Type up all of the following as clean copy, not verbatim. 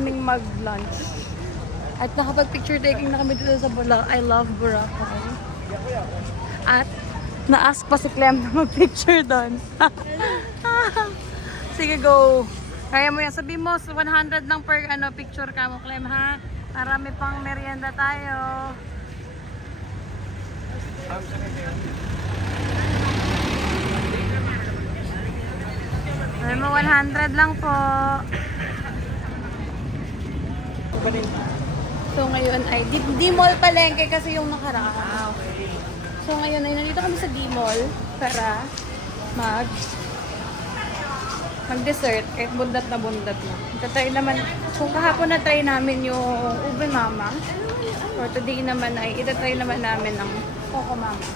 kaming mag-lunch. At nakapag-picture taking na kami dito sa I love Boracay. At na-ask pa si Clem na mag-picture doon. Sige, go. Kaya mo yan. Sabi mo, 100 lang per picture ka mo, Clem, ha? Marami pang merienda tayo. Sabi mo, 100 lang po. So ngayon ay D-Mall palengke kasi yung nakaraan. So ngayon ay nandito kami sa D-Mall para mag-dessert kahit bundat na. Itatry naman, kung kahapon na try namin yung ube mama, or today naman ay itatry naman namin ng Coco Mama.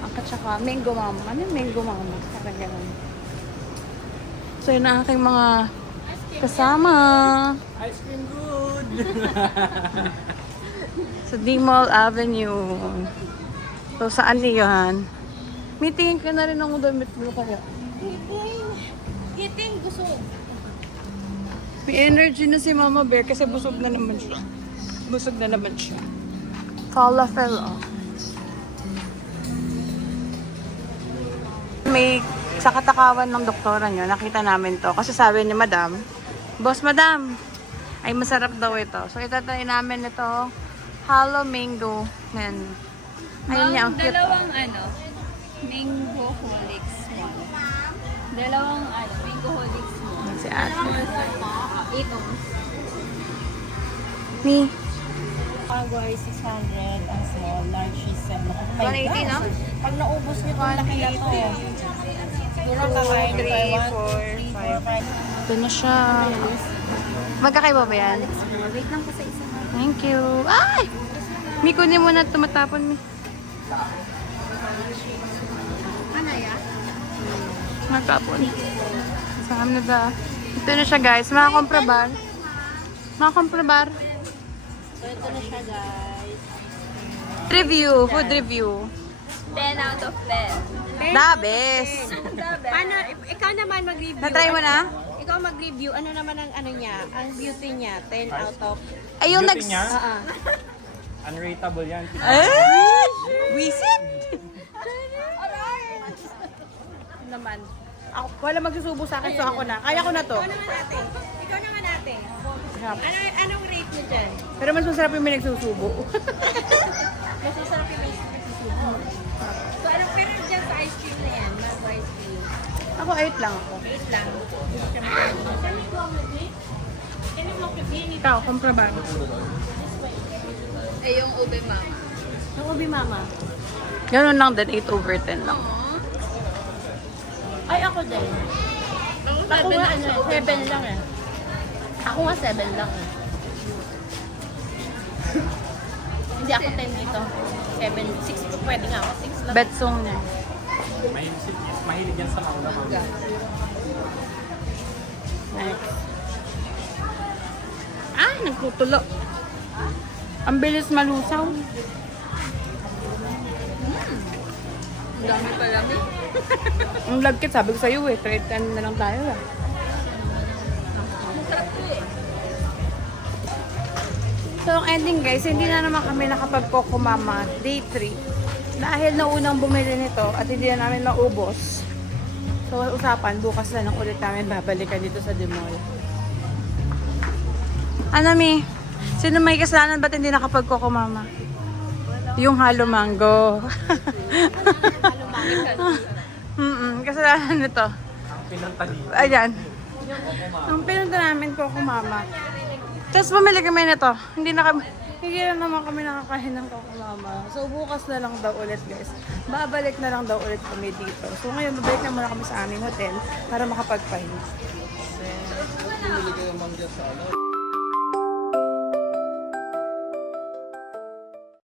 At saka mango mama. Ano yung mango mama? Parang ganun. So yun ang aking mga kasama. Ice cream good! Sa D-Mall Avenue. So, saan niyan? Meeting ka na rin ang damit mo kaya. Eating busog. May energy na si Mama Bear kasi busog na naman siya. Busog na naman siya. Falafel, oh. May sa katakawan ng doktora niyo, nakita namin to. Kasi sabi ni Madam, Boss Madam, ay masarap daw ito. So, itatry namin ito. Halo mango. Yan. Ayun niya, ang cute. Dalawang mango holics one. Dalawang mango holics one. Si ate. 8 ounce. Ni. Agua is 600, ang small, large is 700. 180, no? Pag naubos niyo kung laki na to. Siguro kakain 3, 4, 5. Ito na siya. Magkakaiba ba yan? Wait lang po sa isa. Thank you. Ay! Mi, kunin mo na. Tumatapon, Mi. Ano ya? Nagtapon. Saan na da? Ito na siya, guys. Mga komprabar. So ito na siya, guys. Review. Food review. 10 out of 10. The best. Paano, ikaw naman mag-review. Na-try mo na? Ikaw mag-review, ano naman ang niya, ang beauty niya, 10 out of... Ay, yung Beauty niya? Unrateable yan. Ay! Wisit! naman. Ako, wala magsusubo sa akin, so ako na. Kaya ko na to. Ikaw naman ate. Anong rate mo dyan? Pero mas masarap yung may nagsusubo. Mas masarap yung susubo. So anong pero dyan sa ice cream na yan? Mango ice cream. Ako, 8 lang ako. 8 lang. Ikaw, komprabar. Eh yung ube mama. Yung ubi mama. Ganun lang din, 8 over 10 lang. Ay ako din. Ako nga 7 lang eh. Ako nga 7 lang eh. Hindi ako 10 dito. 7, 6 pwede nga ako. 6 lang. Betsong niya. Mahilig yan sa maula-maula. Next. Ah, nagtutulo. Ang bilis malusaw. Ang dami pa lang eh. Ang lagkit, sabi ko sa'yo eh. Trade na lang tayo eh. Masarap to eh. So, ang ending guys, hindi na naman kami nakapag-Coco Mama day 3. Dahil naunang bumili nito at hindi na namin maubos. So, usapan, bukas na lang ulit namin babalikan dito sa D-Mall. Ano, Mi? Sino may kasalanan ba't hindi nakapag-Coco Mama? Yung halo mango. Kasalanan nito. Ang pinunta dito. Ayan. Yung pinunta namin Coco Mama. Tapos bumili kami nito. Hindi na naman kami nakakain ng Coco Mama. So bukas na lang daw ulit guys. Babalik na lang daw ulit kami dito. So ngayon babalik na muna kami sa aming hotel para makapagpahinga.